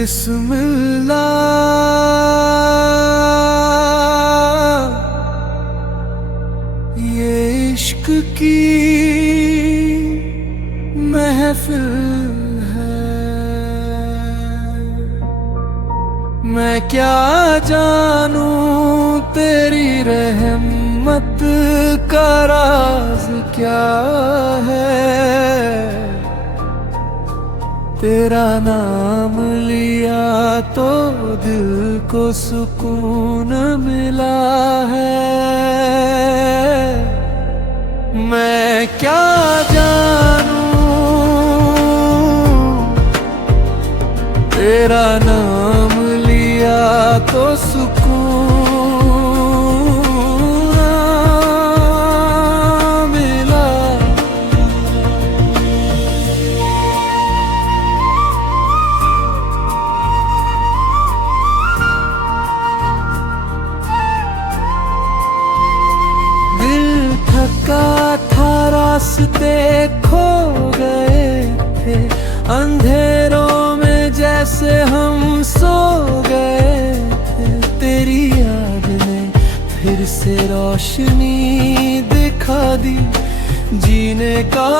बिस्मिल्लाह, ये इश्क की महफिल है। मैं क्या जानूं तेरी रहमत का राज क्या है। तेरा नाम लिया तो दिल को सुकून मिला है। मैं क्या जानूं तेरा नाम लिया तो सुकून मिला। दिल थका था, रास्ते खो गए थे, अंधेरों में जैसे हम सो गए थे। तेरी याद ने फिर से रोशनी दिखा दी, जीने का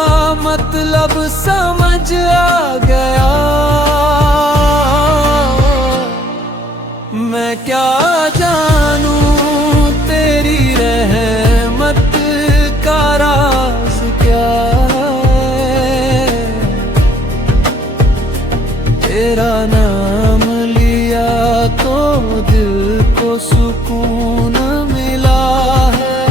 मतलब समझ आ गया। मैं क्या जानूं तेरी रहमत का राज क्या है। तेरा नाम लिया तो दिल को सुकून मिला है।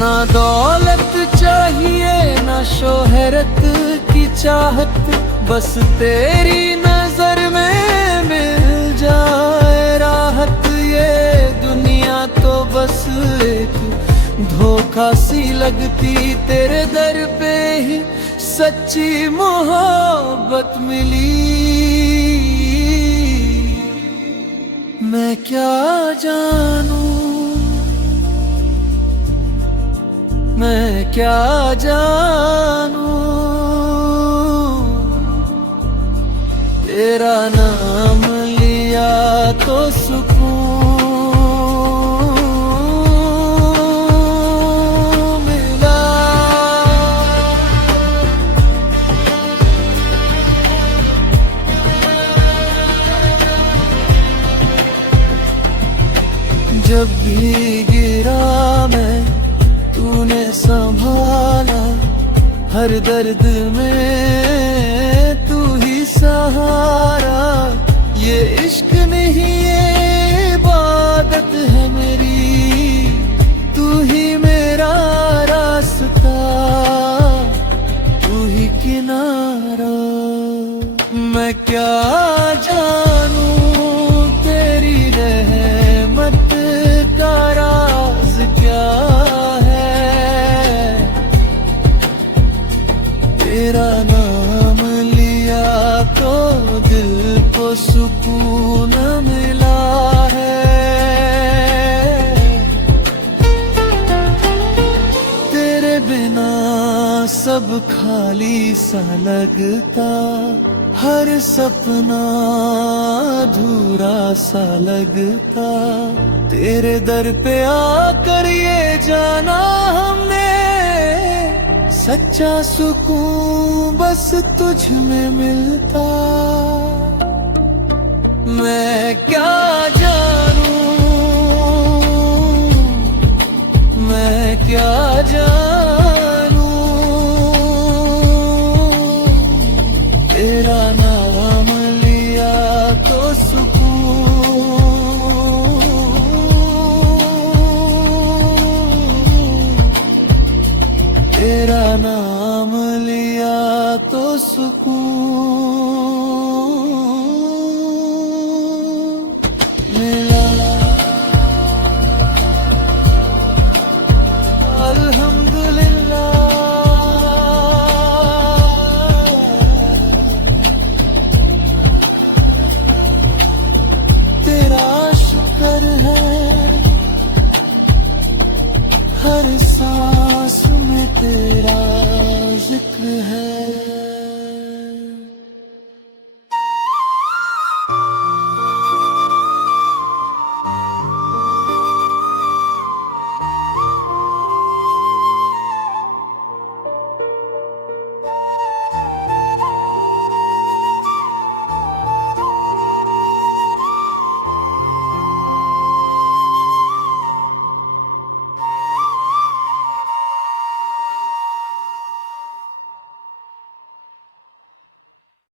ना दौलत चाहिए ना शोहरत की चाहत, बस तेरी नजर में मिल जाए राहत। ये दुनिया तो बस एक धोखा सी लगती, तेरे दर पे ही सच्ची मोहब्बत मिली। मैं क्या जानूं, मैं क्या जानूं तेरा नाम लिया तो सुकून मिला। जब भी गिरा मैं तूने संभाला, हर दर्द में तू ही सहारा। ये इश्क नहीं ये इबादत है मेरी, तू ही मेरा रास्ता, तू ही किनारा। मैं क्या जानूं तेरी रहमत का राज क्या है। तेरा नाम लिया तो दिल को सुकून मिला है। तेरे बिना सब खाली सा लगता, हर सपना अधूरा सा लगता। तेरे दर पे आकर ये जाना हमने, सच्चा सुकून बस तुझ में मिलता। मैं क्या जानूं, मैं क्या जानूं तेरा नाम लिया तो सुकून। तेरा नाम लिया तो सुकून मिला। अल्हम्दुलिल्लाह, तेरा शुक्र है, हर सांस में तेरा जिक्र है।